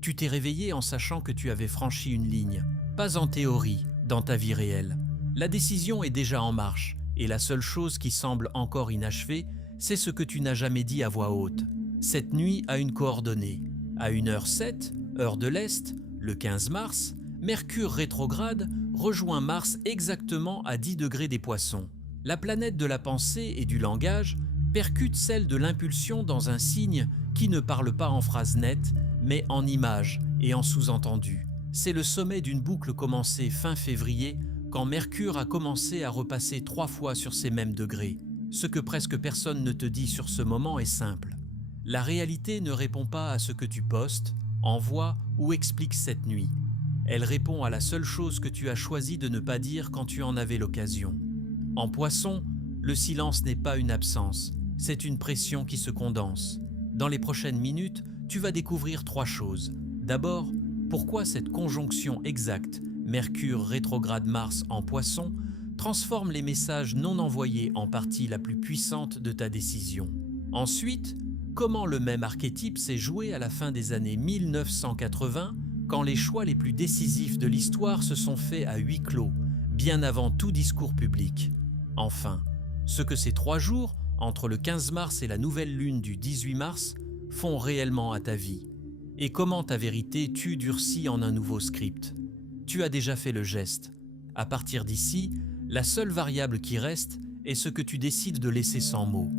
Tu t'es réveillé en sachant que tu avais franchi une ligne, pas en théorie, dans ta vie réelle. La décision est déjà en marche, et la seule chose qui semble encore inachevée, c'est ce que tu n'as jamais dit à voix haute. Cette nuit a une coordonnée. À 1h07, heure de l'Est, le 15 mars, Mercure rétrograde rejoint Mars exactement à 10 degrés des Poissons. La planète de la pensée et du langage percute celle de l'impulsion dans un signe qui ne parle pas en phrases nettes, mais en images et en sous-entendus. C'est le sommet d'une boucle commencée fin février, quand Mercure a commencé à repasser 3 fois sur ces mêmes degrés. Ce que presque personne ne te dit sur ce moment est simple. La réalité ne répond pas à ce que tu postes, envoies ou expliques cette nuit. Elle répond à la seule chose que tu as choisi de ne pas dire quand tu en avais l'occasion. En Poisson, le silence n'est pas une absence, c'est une pression qui se condense. Dans les prochaines minutes, tu vas découvrir 3 choses. D'abord, pourquoi cette conjonction exacte, Mercure rétrograde Mars en Poisson, transforme les messages non envoyés en partie la plus puissante de ta décision. Ensuite, comment le même archétype s'est joué à la fin des années 1980, quand les choix les plus décisifs de l'histoire se sont faits à huis clos, bien avant tout discours public. Enfin, ce que ces 3 jours, entre le 15 mars et la nouvelle lune du 18 mars, font réellement à ta vie. Et comment ta vérité tue durcie en un nouveau script. Tu as déjà fait le geste. À partir d'ici, la seule variable qui reste est ce que tu décides de laisser sans mots.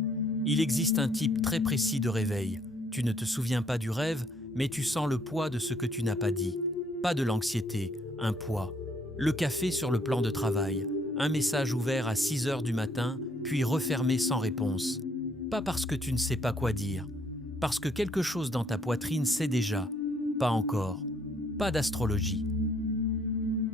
Il existe un type très précis de réveil. Tu ne te souviens pas du rêve, mais tu sens le poids de ce que tu n'as pas dit. Pas de l'anxiété, un poids. Le café sur le plan de travail, un message ouvert à 6 heures du matin, puis refermé sans réponse. Pas parce que tu ne sais pas quoi dire, parce que quelque chose dans ta poitrine sait déjà. Pas encore. Pas d'astrologie.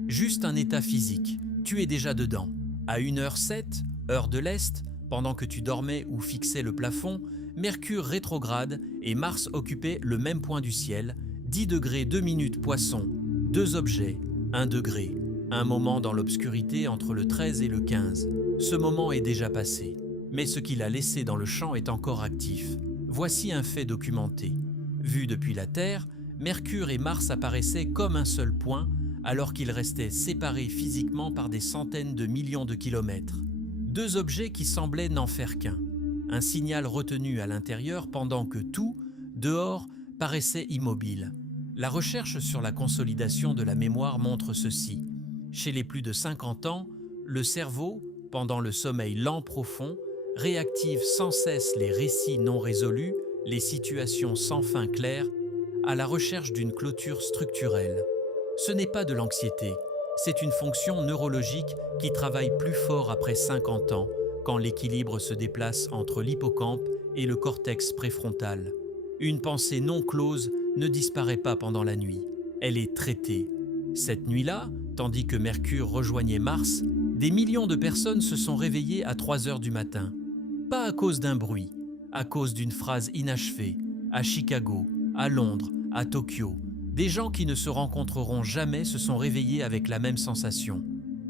Juste un état physique. Tu es déjà dedans. À 1h07, heure de l'Est, pendant que tu dormais ou fixais le plafond, Mercure rétrograde et Mars occupait le même point du ciel, 10 degrés 2 minutes Poisson, 2 objets, 1 degré, un moment dans l'obscurité entre le 13 et le 15. Ce moment est déjà passé, mais ce qu'il a laissé dans le champ est encore actif. Voici un fait documenté. Vu depuis la Terre, Mercure et Mars apparaissaient comme un seul point, alors qu'ils restaient séparés physiquement par des centaines de millions de kilomètres. 2 objets qui semblaient n'en faire qu'un. Un signal retenu à l'intérieur pendant que tout, dehors, paraissait immobile. La recherche sur la consolidation de la mémoire montre ceci. Chez les plus de 50 ans, le cerveau, pendant le sommeil lent profond, réactive sans cesse les récits non résolus, les situations sans fin claires, à la recherche d'une clôture structurelle. Ce n'est pas de l'anxiété, c'est une fonction neurologique qui travaille plus fort après 50 ans, quand l'équilibre se déplace entre l'hippocampe et le cortex préfrontal. Une pensée non close ne disparaît pas pendant la nuit, elle est traitée. Cette nuit-là, tandis que Mercure rejoignait Mars, des millions de personnes se sont réveillées à 3 heures du matin. Pas à cause d'un bruit, à cause d'une phrase inachevée, à Chicago, à Londres, à Tokyo. Des gens qui ne se rencontreront jamais se sont réveillés avec la même sensation.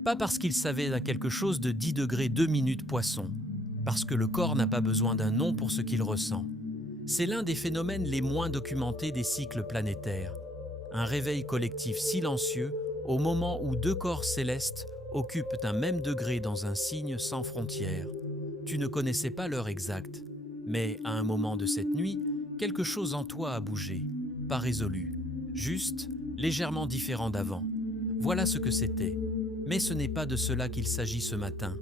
Pas parce qu'ils savaient à quelque chose de 10 degrés 2 minutes Poisson, parce que le corps n'a pas besoin d'un nom pour ce qu'il ressent. C'est l'un des phénomènes les moins documentés des cycles planétaires. Un réveil collectif silencieux au moment où 2 corps célestes occupent un même degré dans un signe sans frontières. Tu ne connaissais pas l'heure exacte, mais à un moment de cette nuit, quelque chose en toi a bougé, pas résolu. Juste, légèrement différent d'avant. Voilà ce que c'était. Mais ce n'est pas de cela qu'il s'agit ce matin.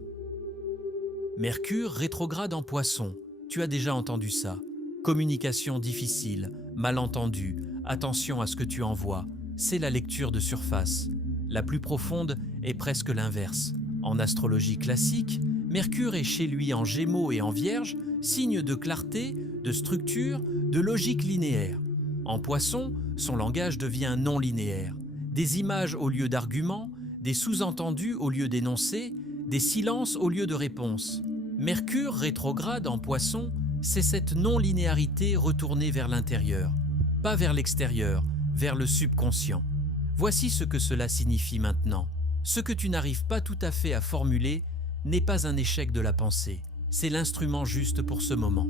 Mercure rétrograde en Poisson. Tu as déjà entendu ça. Communication difficile, malentendu, attention à ce que tu envoies. C'est la lecture de surface. La plus profonde est presque l'inverse. En astrologie classique, Mercure est chez lui en Gémeaux et en Vierge, signe de clarté, de structure, de logique linéaire. En Poisson, son langage devient non linéaire. Des images au lieu d'arguments, des sous-entendus au lieu d'énoncés, des silences au lieu de réponses. Mercure rétrograde en Poisson, c'est cette non-linéarité retournée vers l'intérieur, pas vers l'extérieur, vers le subconscient. Voici ce que cela signifie maintenant. Ce que tu n'arrives pas tout à fait à formuler n'est pas un échec de la pensée, c'est l'instrument juste pour ce moment.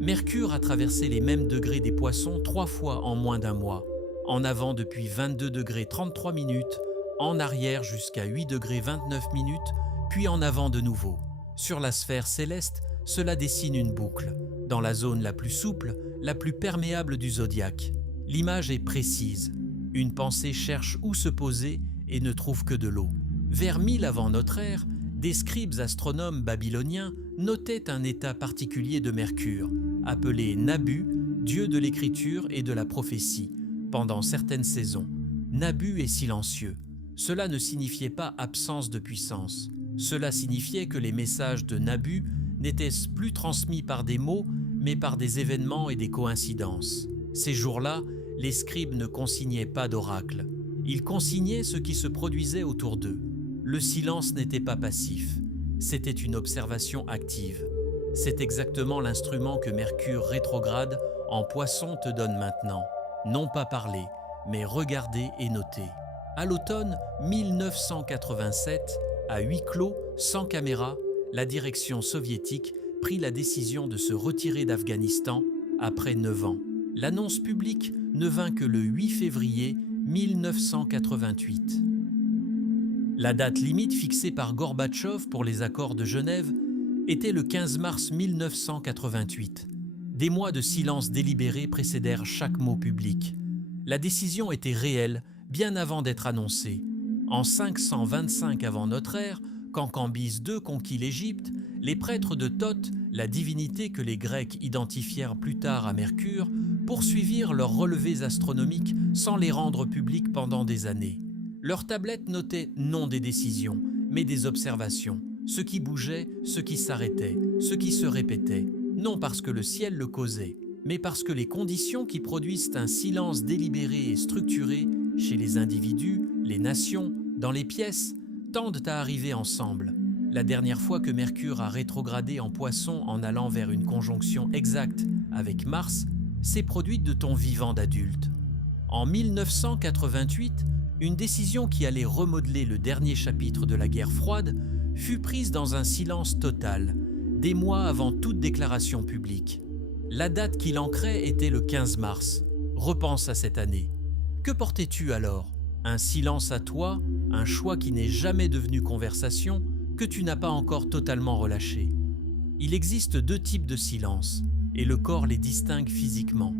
Mercure a traversé les mêmes degrés des Poissons 3 fois en moins d'1 mois. en avant depuis 22 degrés 33 minutes, en arrière jusqu'à 8 degrés 29 minutes, puis en avant de nouveau. Sur la sphère céleste, cela dessine une boucle, dans la zone la plus souple, la plus perméable du zodiaque. L'image est précise. Une pensée cherche où se poser et ne trouve que de l'eau. Vers 1000 avant notre ère, des scribes astronomes babyloniens notaient un état particulier de Mercure, appelé Nabu, dieu de l'écriture et de la prophétie, pendant certaines saisons. Nabu est silencieux. Cela ne signifiait pas absence de puissance. Cela signifiait que les messages de Nabu n'étaient plus transmis par des mots, mais par des événements et des coïncidences. Ces jours-là, les scribes ne consignaient pas d'oracle. Ils consignaient ce qui se produisait autour d'eux. Le silence n'était pas passif, c'était une observation active. C'est exactement l'instrument que Mercure rétrograde en Poisson te donne maintenant. Non pas parler, mais regarder et noter. À l'automne 1987, à huis clos, sans caméra, la direction soviétique prit la décision de se retirer d'Afghanistan après 9 ans. L'annonce publique ne vint que le 8 février 1988. La date limite fixée par Gorbatchev pour les accords de Genève était le 15 mars 1988. Des mois de silence délibéré précédèrent chaque mot public. La décision était réelle bien avant d'être annoncée. En 525 avant notre ère, quand Cambyse II conquit l'Égypte, les prêtres de Thoth, la divinité que les Grecs identifièrent plus tard à Mercure, poursuivirent leurs relevés astronomiques sans les rendre publics pendant des années. Leurs tablettes notaient non des décisions, mais des observations, ce qui bougeait, ce qui s'arrêtait, ce qui se répétait, non parce que le ciel le causait, mais parce que les conditions qui produisent un silence délibéré et structuré chez les individus, les nations, dans les pièces, tendent à arriver ensemble. La dernière fois que Mercure a rétrogradé en Poisson en allant vers une conjonction exacte avec Mars, s'est produite de ton vivant d'adulte. En 1988, une décision qui allait remodeler le dernier chapitre de la guerre froide fut prise dans un silence total, des mois avant toute déclaration publique. La date qui l'ancrait était le 15 mars. Repense à cette année. Que portais-tu alors? Un silence à toi, un choix qui n'est jamais devenu conversation, que tu n'as pas encore totalement relâché. Il existe deux types de silence, et le corps les distingue physiquement.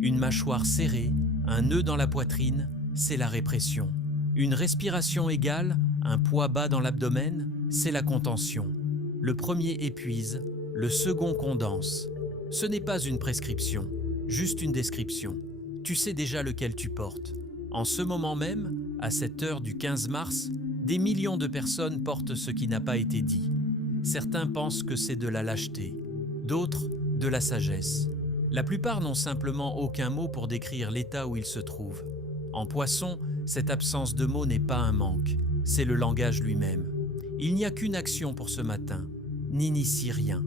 Une mâchoire serrée, un nœud dans la poitrine, c'est la répression. Une respiration égale, un poids bas dans l'abdomen, c'est la contention. Le premier épuise, le second condense. Ce n'est pas une prescription, juste une description. Tu sais déjà lequel tu portes. En ce moment même, à cette heure du 15 mars, des millions de personnes portent ce qui n'a pas été dit. Certains pensent que c'est de la lâcheté, d'autres de la sagesse. La plupart n'ont simplement aucun mot pour décrire l'état où ils se trouvent. En Poisson, cette absence de mots n'est pas un manque, c'est le langage lui-même. Il n'y a qu'une action pour ce matin, n'initie rien.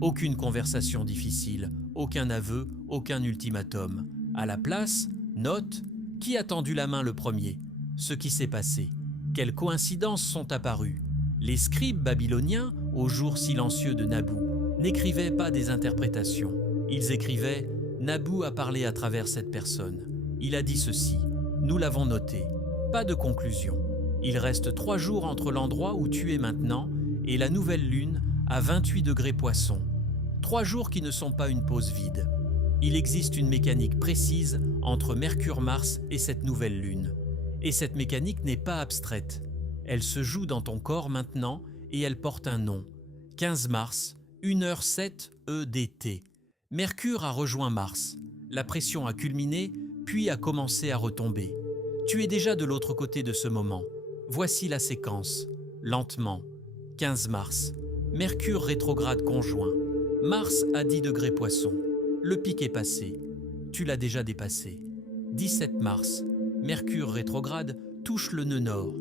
Aucune conversation difficile, aucun aveu, aucun ultimatum. À la place, note, qui a tendu la main le premier? Ce qui s'est passé. Quelles coïncidences sont apparues? Les scribes babyloniens, au jour silencieux de Nabu, n'écrivaient pas des interprétations. Ils écrivaient « Nabu a parlé à travers cette personne. Il a dit ceci. Nous l'avons noté. Pas de conclusion. Il reste 3 jours entre l'endroit où tu es maintenant et la nouvelle lune à 28 degrés Poisson. 3 jours qui ne sont pas une pause vide. Il existe une mécanique précise entre Mercure-Mars et cette nouvelle lune. Et cette mécanique n'est pas abstraite. Elle se joue dans ton corps maintenant et elle porte un nom. 15 mars, 1h07 EDT. Mercure a rejoint Mars. La pression a culminé, puis a commencé à retomber. Tu es déjà de l'autre côté de ce moment. Voici la séquence. Lentement. 15 mars. Mercure rétrograde conjoint. Mars à 10 degrés Poisson. Le pic est passé. Tu l'as déjà dépassé. 17 mars. Mercure rétrograde touche le nœud nord.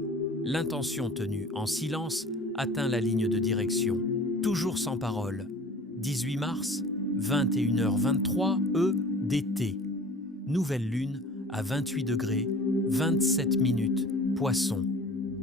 L'intention tenue en silence atteint la ligne de direction. Toujours sans parole. 18 mars, 21h23 EDT. Nouvelle lune à 28 degrés, 27 minutes, Poisson.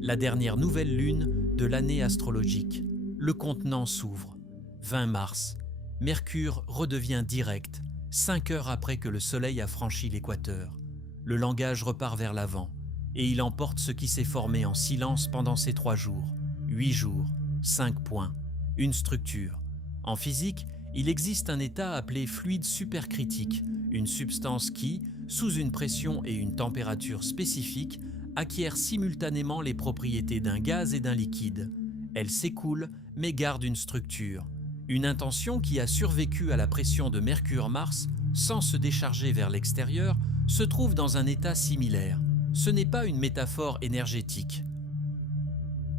La dernière nouvelle lune de l'année astrologique. Le contenant s'ouvre. 20 mars. Mercure redevient direct, 5 heures après que le Soleil a franchi l'équateur. Le langage repart vers l'avant, et il emporte ce qui s'est formé en silence pendant ces 3 jours, 8 jours, 5 points, une structure. En physique, il existe un état appelé fluide supercritique, une substance qui, sous une pression et une température spécifiques, acquiert simultanément les propriétés d'un gaz et d'un liquide. Elle s'écoule, mais garde une structure. Une intention qui a survécu à la pression de Mercure-Mars, sans se décharger vers l'extérieur, se trouve dans un état similaire. Ce n'est pas une métaphore énergétique.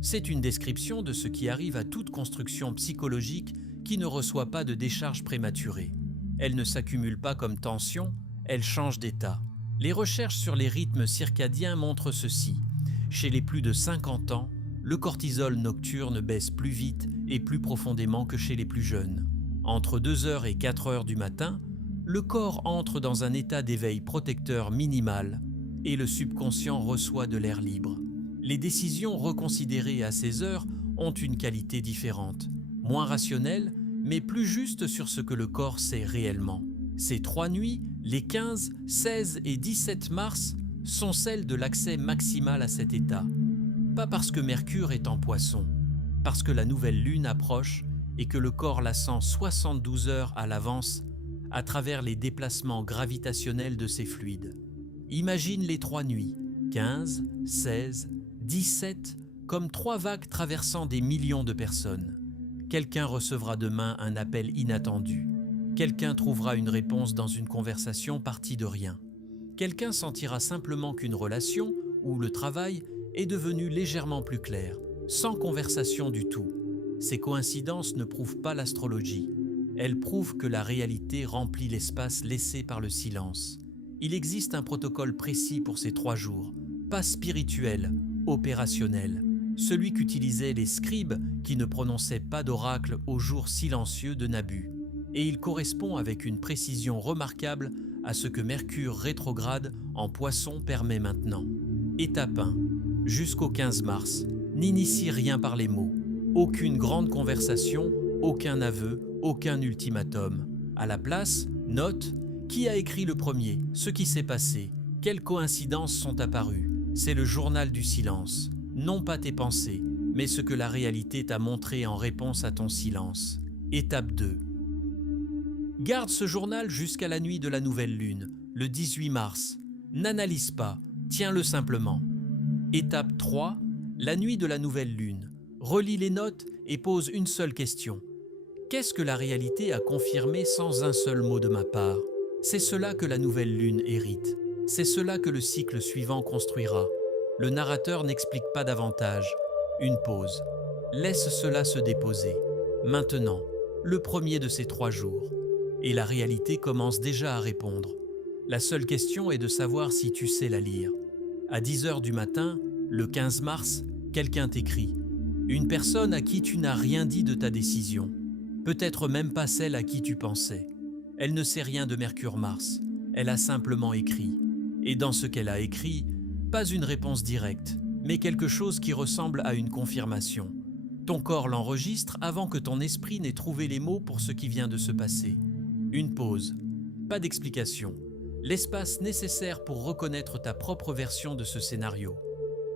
C'est une description de ce qui arrive à toute construction psychologique qui ne reçoit pas de décharge prématurée. Elle ne s'accumule pas comme tension, elle change d'état. Les recherches sur les rythmes circadiens montrent ceci. Chez les plus de 50 ans, le cortisol nocturne baisse plus vite et plus profondément que chez les plus jeunes. Entre 2 heures et 4 heures du matin, le corps entre dans un état d'éveil protecteur minimal et le subconscient reçoit de l'air libre. Les décisions reconsidérées à ces heures ont une qualité différente, moins rationnelle, mais plus juste sur ce que le corps sait réellement. Ces 3 nuits, les 15, 16 et 17 mars, sont celles de l'accès maximal à cet état. Pas parce que Mercure est en Poisson, parce que la nouvelle lune approche et que le corps la sent 72 heures à l'avance à travers les déplacements gravitationnels de ces fluides. Imagine les 3 nuits, 15, 16, 17, comme 3 vagues traversant des millions de personnes. Quelqu'un recevra demain un appel inattendu. Quelqu'un trouvera une réponse dans une conversation partie de rien. Quelqu'un sentira simplement qu'une relation ou le travail est devenu légèrement plus clair, sans conversation du tout. Ces coïncidences ne prouvent pas l'astrologie. Elles prouvent que la réalité remplit l'espace laissé par le silence. Il existe un protocole précis pour ces 3 jours, pas spirituel, opérationnel, celui qu'utilisaient les scribes qui ne prononçaient pas d'oracle aux jours silencieux de Nabu. Et il correspond avec une précision remarquable à ce que Mercure rétrograde en Poisson permet maintenant. Étape 1. Jusqu'au 15 mars, n'initie rien par les mots. Aucune grande conversation, aucun aveu, aucun ultimatum. À la place, note qui a écrit le premier, ce qui s'est passé, quelles coïncidences sont apparues. C'est le journal du silence. Non pas tes pensées, mais ce que la réalité t'a montré en réponse à ton silence. Étape 2. Garde ce journal jusqu'à la nuit de la nouvelle lune, le 18 mars. N'analyse pas, tiens-le simplement. Étape 3. La nuit de la nouvelle lune. Relis les notes et pose une seule question. Qu'est-ce que la réalité a confirmé sans un seul mot de ma part? C'est cela que la nouvelle lune hérite. C'est cela que le cycle suivant construira. Le narrateur n'explique pas davantage. Une pause. Laisse cela se déposer. Maintenant, le premier de ces 3 jours. Et la réalité commence déjà à répondre. La seule question est de savoir si tu sais la lire. À 10 heures du matin, le 15 mars, quelqu'un t'écrit. Une personne à qui tu n'as rien dit de ta décision. Peut-être même pas celle à qui tu pensais. Elle ne sait rien de Mercure-Mars. Elle a simplement écrit. Et dans ce qu'elle a écrit, pas une réponse directe, mais quelque chose qui ressemble à une confirmation. Ton corps l'enregistre avant que ton esprit n'ait trouvé les mots pour ce qui vient de se passer. Une pause. Pas d'explication. L'espace nécessaire pour reconnaître ta propre version de ce scénario.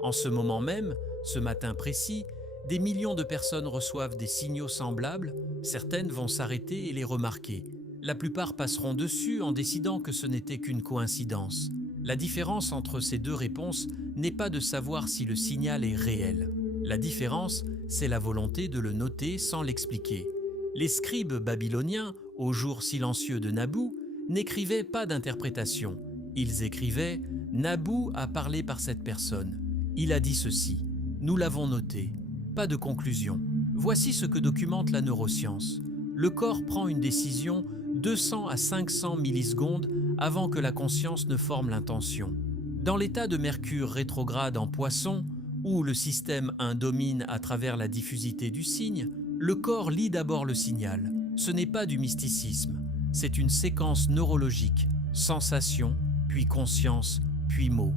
En ce moment même, ce matin précis, des millions de personnes reçoivent des signaux semblables, certaines vont s'arrêter et les remarquer. La plupart passeront dessus en décidant que ce n'était qu'une coïncidence. La différence entre ces 2 réponses n'est pas de savoir si le signal est réel. La différence, c'est la volonté de le noter sans l'expliquer. Les scribes babyloniens, au jour silencieux de Nabu, n'écrivaient pas d'interprétation. Ils écrivaient « Nabu a parlé par cette personne. Il a dit ceci. Nous l'avons noté. » Pas de conclusion. Voici ce que documente la neuroscience. Le corps prend une décision 200 à 500 millisecondes avant que la conscience ne forme l'intention. Dans l'état de Mercure rétrograde en Poisson, où le système 1 domine à travers la diffusité du signe, le corps lit d'abord le signal. Ce n'est pas du mysticisme, c'est une séquence neurologique, sensation, puis conscience, puis mot.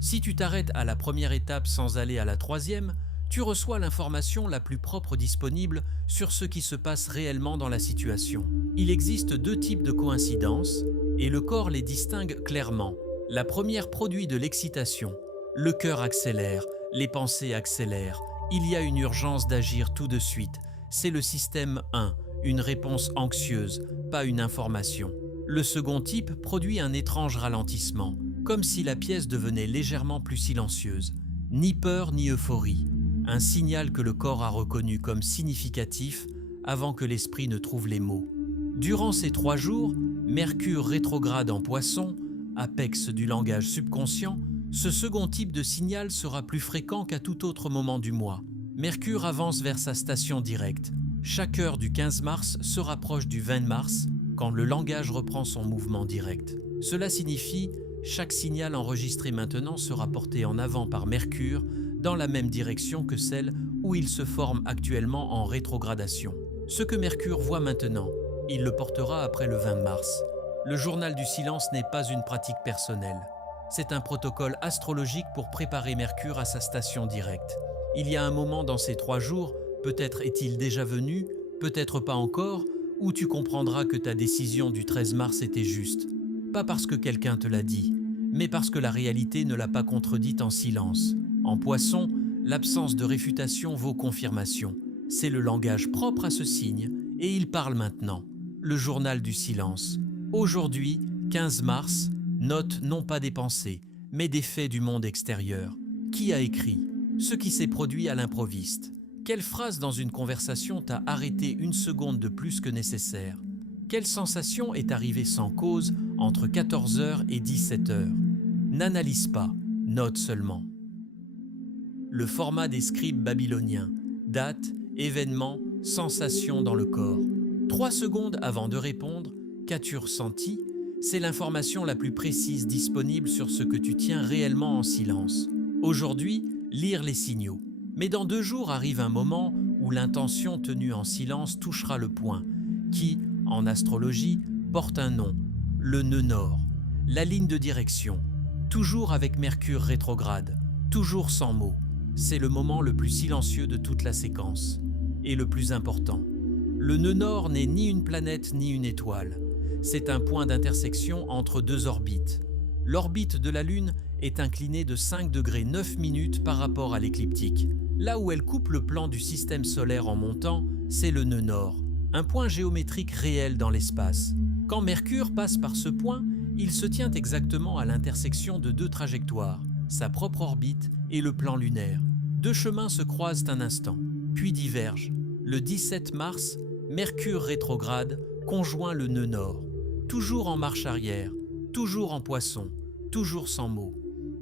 Si tu t'arrêtes à la première étape sans aller à la 3e, tu reçois l'information la plus propre disponible sur ce qui se passe réellement dans la situation. Il existe 2 types de coïncidences, et le corps les distingue clairement. La première produit de l'excitation. Le cœur accélère, les pensées accélèrent. Il y a une urgence d'agir tout de suite. C'est le système 1, une réponse anxieuse, pas une information. Le second type produit un étrange ralentissement, comme si la pièce devenait légèrement plus silencieuse. Ni peur ni euphorie. Un signal que le corps a reconnu comme significatif avant que l'esprit ne trouve les mots. Durant ces 3 jours, Mercure rétrograde en Poisson, apex du langage subconscient, ce second type de signal sera plus fréquent qu'à tout autre moment du mois. Mercure avance vers sa station directe. Chaque heure du 15 mars se rapproche du 20 mars, quand le langage reprend son mouvement direct. Cela signifie chaque signal enregistré maintenant sera porté en avant par Mercure dans la même direction que celle où il se forme actuellement en rétrogradation. Ce que Mercure voit maintenant, il le portera après le 20 mars. Le journal du silence n'est pas une pratique personnelle. C'est un protocole astrologique pour préparer Mercure à sa station directe. Il y a un moment dans ces 3 jours, peut-être est-il déjà venu, peut-être pas encore, où tu comprendras que ta décision du 13 mars était juste. Pas parce que quelqu'un te l'a dit, mais parce que la réalité ne l'a pas contredite en silence. En Poisson, l'absence de réfutation vaut confirmation. C'est le langage propre à ce signe, et il parle maintenant. Le journal du silence. Aujourd'hui, 15 mars, note non pas des pensées, mais des faits du monde extérieur. Qui a écrit? Ce qui s'est produit à l'improviste. Quelle phrase dans une conversation t'a arrêté une seconde de plus que nécessaire? Quelle sensation est arrivée sans cause entre 14h et 17h? N'analyse pas, note seulement. Le format des scribes babyloniens. Date, événement, sensation dans le corps. 3 secondes avant de répondre, qu'as-tu ressenti? C'est l'information la plus précise disponible sur ce que tu tiens réellement en silence. Aujourd'hui, lire les signaux. Mais dans 2 jours arrive un moment où l'intention tenue en silence touchera le point, qui, en astrologie, porte un nom, le nœud nord, la ligne de direction, toujours avec Mercure rétrograde, toujours sans mots. C'est le moment le plus silencieux de toute la séquence, et le plus important. Le nœud nord n'est ni une planète ni une étoile. C'est un point d'intersection entre 2 orbites. L'orbite de la Lune est inclinée de 5 degrés 9 minutes par rapport à l'écliptique. Là où elle coupe le plan du système solaire en montant, c'est le nœud nord, un point géométrique réel dans l'espace. Quand Mercure passe par ce point, il se tient exactement à l'intersection de 2 trajectoires, sa propre orbite et le plan lunaire. 2 chemins se croisent un instant, puis divergent. Le 17 mars, Mercure rétrograde conjoint le nœud nord, toujours en marche arrière, toujours en Poisson, toujours sans mots.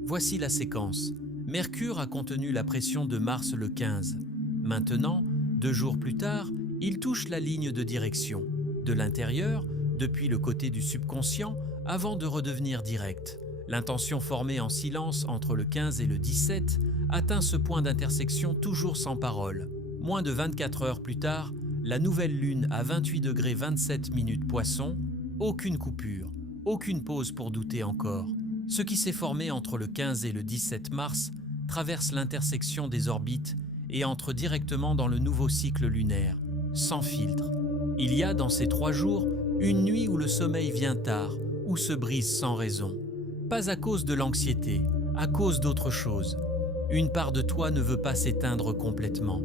Voici la séquence. Mercure a contenu la pression de Mars le 15. Maintenant, 2 jours plus tard, il touche la ligne de direction, de l'intérieur, depuis le côté du subconscient, avant de redevenir direct. L'intention formée en silence entre le 15 et le 17 atteint ce point d'intersection toujours sans parole. Moins de 24 heures plus tard, la nouvelle lune à 28 degrés 27 minutes Poisson, aucune coupure, aucune pause pour douter encore. Ce qui s'est formé entre le 15 et le 17 mars traverse l'intersection des orbites et entre directement dans le nouveau cycle lunaire, sans filtre. Il y a dans ces 3 jours une nuit où le sommeil vient tard, où se brise sans raison. Pas à cause de l'anxiété, à cause d'autre chose. Une part de toi ne veut pas s'éteindre complètement.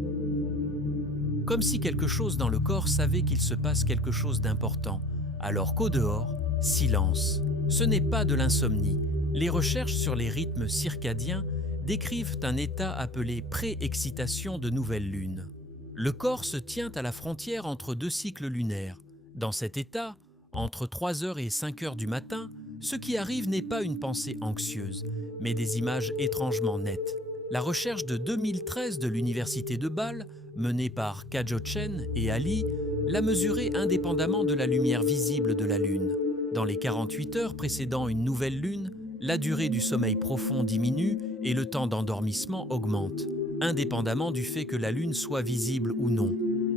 Comme si quelque chose dans le corps savait qu'il se passe quelque chose d'important, alors qu'au dehors, silence. Ce n'est pas de l'insomnie. Les recherches sur les rythmes circadiens décrivent un état appelé pré-excitation de nouvelle lune. Le corps se tient à la frontière entre 2 cycles lunaires. Dans cet état, entre 3h et 5h du matin, ce qui arrive n'est pas une pensée anxieuse, mais des images étrangement nettes. La recherche de 2013 de l'université de Bâle, menée par Kajo Chen et Ali, l'a mesurée indépendamment de la lumière visible de la Lune. Dans les 48 heures précédant une nouvelle lune, la durée du sommeil profond diminue et le temps d'endormissement augmente, indépendamment du fait que la Lune soit visible ou non.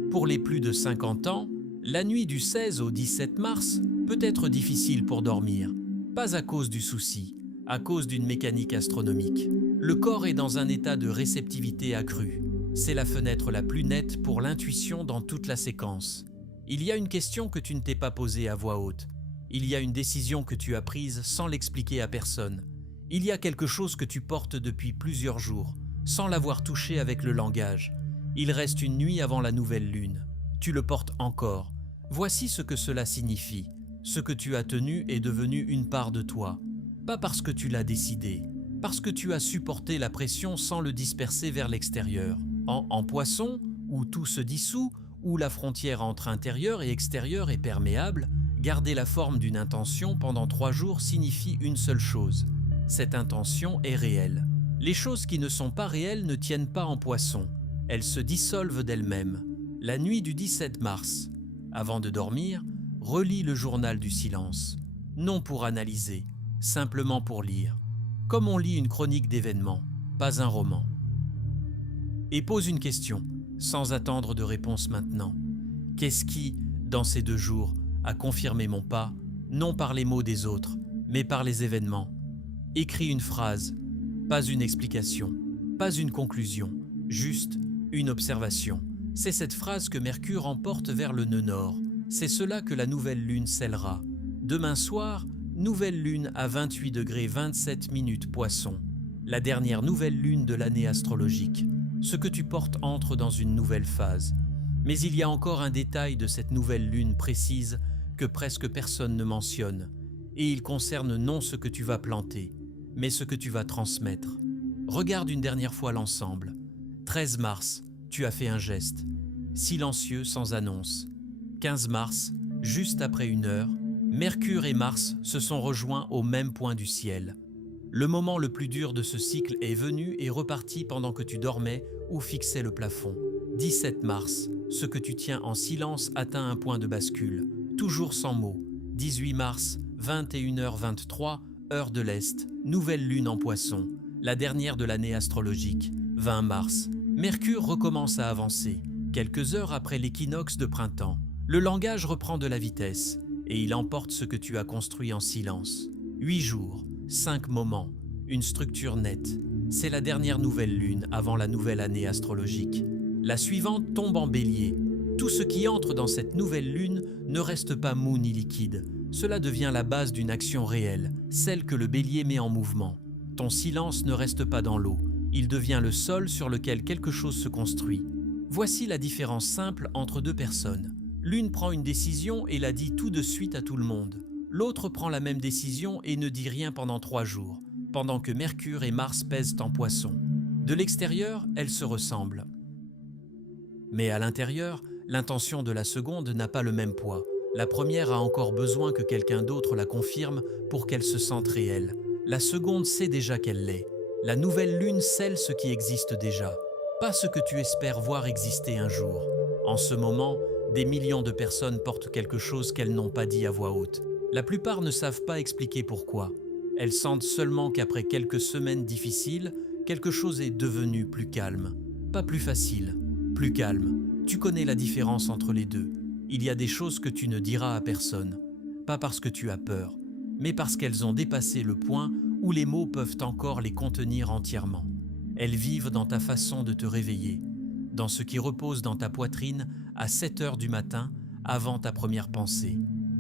Pour les plus de 50 ans, la nuit du 16 au 17 mars peut être difficile pour dormir, pas à cause du souci, à cause d'une mécanique astronomique. Le corps est dans un état de réceptivité accrue. C'est la fenêtre la plus nette pour l'intuition dans toute la séquence. Il y a une question que tu ne t'es pas posée à voix haute. Il y a une décision que tu as prise sans l'expliquer à personne. Il y a quelque chose que tu portes depuis plusieurs jours, sans l'avoir touché avec le langage. Il reste une nuit avant la nouvelle lune. Tu le portes encore. Voici ce que cela signifie. Ce que tu as tenu est devenu une part de toi. Pas parce que tu l'as décidé, parce que tu as supporté la pression sans le disperser vers l'extérieur. En Poisson, où tout se dissout, où la frontière entre intérieur et extérieur est perméable, garder la forme d'une intention pendant 3 jours signifie une seule chose. Cette intention est réelle. Les choses qui ne sont pas réelles ne tiennent pas en Poisson. Elles se dissolvent d'elles-mêmes. La nuit du 17 mars. Avant de dormir, relis le journal du silence. Non pour analyser, simplement pour lire. Comme on lit une chronique d'événements, pas un roman. Et pose une question, sans attendre de réponse maintenant. Qu'est-ce qui, dans ces 2 jours, a confirmé mon pas, non par les mots des autres, mais par les événements? Écris une phrase, pas une explication, pas une conclusion, juste une observation. C'est cette phrase que Mercure emporte vers le nœud nord. C'est cela que la nouvelle lune scellera. Demain soir, nouvelle lune à 28 degrés 27 minutes Poisson. La dernière nouvelle lune de l'année astrologique. Ce que tu portes entre dans une nouvelle phase. Mais il y a encore un détail de cette nouvelle lune précise que presque personne ne mentionne. Et il concerne non ce que tu vas planter, mais ce que tu vas transmettre. Regarde une dernière fois l'ensemble. 13 mars, tu as fait un geste, silencieux sans annonce. 15 mars, juste après 1 heure, Mercure et Mars se sont rejoints au même point du ciel. Le moment le plus dur de ce cycle est venu et reparti pendant que tu dormais ou fixais le plafond. 17 mars, ce que tu tiens en silence atteint un point de bascule, toujours sans mots. 18 mars, 21h23, heure de l'Est, nouvelle lune en Poisson, la dernière de l'année astrologique. 20 mars, Mercure recommence à avancer, quelques heures après l'équinoxe de printemps. Le langage reprend de la vitesse et il emporte ce que tu as construit en silence. 8 jours, 5 moments, une structure nette. C'est la dernière nouvelle lune avant la nouvelle année astrologique. La suivante tombe en bélier. Tout ce qui entre dans cette nouvelle lune ne reste pas mou ni liquide. Cela devient la base d'une action réelle, celle que le bélier met en mouvement. Ton silence ne reste pas dans l'eau. Il devient le sol sur lequel quelque chose se construit. Voici la différence simple entre 2 personnes. L'une prend une décision et la dit tout de suite à tout le monde. L'autre prend la même décision et ne dit rien pendant 3 jours, pendant que Mercure et Mars pèsent en Poisson. De l'extérieur, elles se ressemblent. Mais à l'intérieur, l'intention de la seconde n'a pas le même poids. La première a encore besoin que quelqu'un d'autre la confirme pour qu'elle se sente réelle. La seconde sait déjà qu'elle l'est. La nouvelle lune scelle ce qui existe déjà, pas ce que tu espères voir exister un jour. En ce moment, des millions de personnes portent quelque chose qu'elles n'ont pas dit à voix haute. La plupart ne savent pas expliquer pourquoi. Elles sentent seulement qu'après quelques semaines difficiles, quelque chose est devenu plus calme. Pas plus facile, plus calme. Tu connais la différence entre les deux. Il y a des choses que tu ne diras à personne, pas parce que tu as peur, mais parce qu'elles ont dépassé le point où les mots peuvent encore les contenir entièrement. Elles vivent dans ta façon de te réveiller, dans ce qui repose dans ta poitrine à 7 heures du matin avant ta première pensée,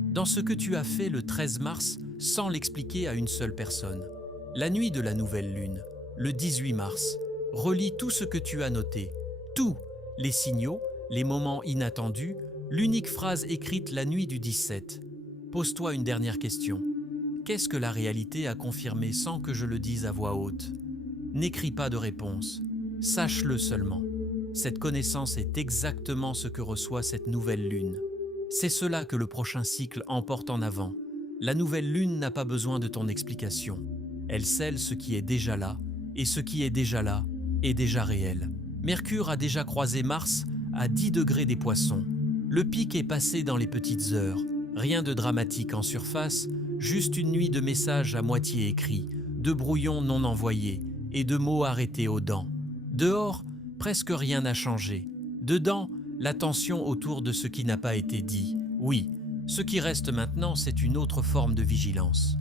dans ce que tu as fait le 13 mars sans l'expliquer à une seule personne. La nuit de la nouvelle lune, le 18 mars, relis tout ce que tu as noté, tout, les signaux, les moments inattendus, l'unique phrase écrite la nuit du 17. Pose-toi une dernière question. Qu'est-ce que la réalité a confirmé sans que je le dise à voix haute? N'écris pas de réponse, sache-le seulement. Cette connaissance est exactement ce que reçoit cette nouvelle lune. C'est cela que le prochain cycle emporte en avant. La nouvelle lune n'a pas besoin de ton explication. Elle scelle ce qui est déjà là, et ce qui est déjà là est déjà réel. Mercure a déjà croisé Mars à 10 degrés des Poissons. Le pic est passé dans les petites heures. Rien de dramatique en surface, juste une nuit de messages à moitié écrits, de brouillons non envoyés et de mots arrêtés aux dents. Dehors, presque rien n'a changé. Dedans, la tension autour de ce qui n'a pas été dit. Oui, ce qui reste maintenant, c'est une autre forme de vigilance.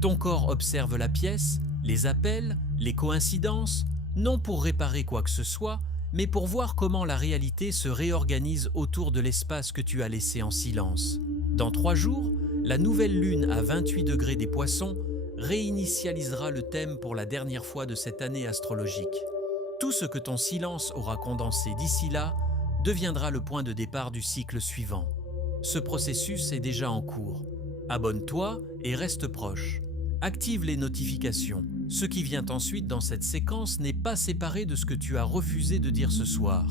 Ton corps observe la pièce, les appels, les coïncidences, non pour réparer quoi que ce soit, mais pour voir comment la réalité se réorganise autour de l'espace que tu as laissé en silence. Dans 3 jours, la nouvelle lune à 28 degrés des Poissons réinitialisera le thème pour la dernière fois de cette année astrologique. Tout ce que ton silence aura condensé d'ici là deviendra le point de départ du cycle suivant. Ce processus est déjà en cours. Abonne-toi et reste proche. Active les notifications. Ce qui vient ensuite dans cette séquence n'est pas séparé de ce que tu as refusé de dire ce soir.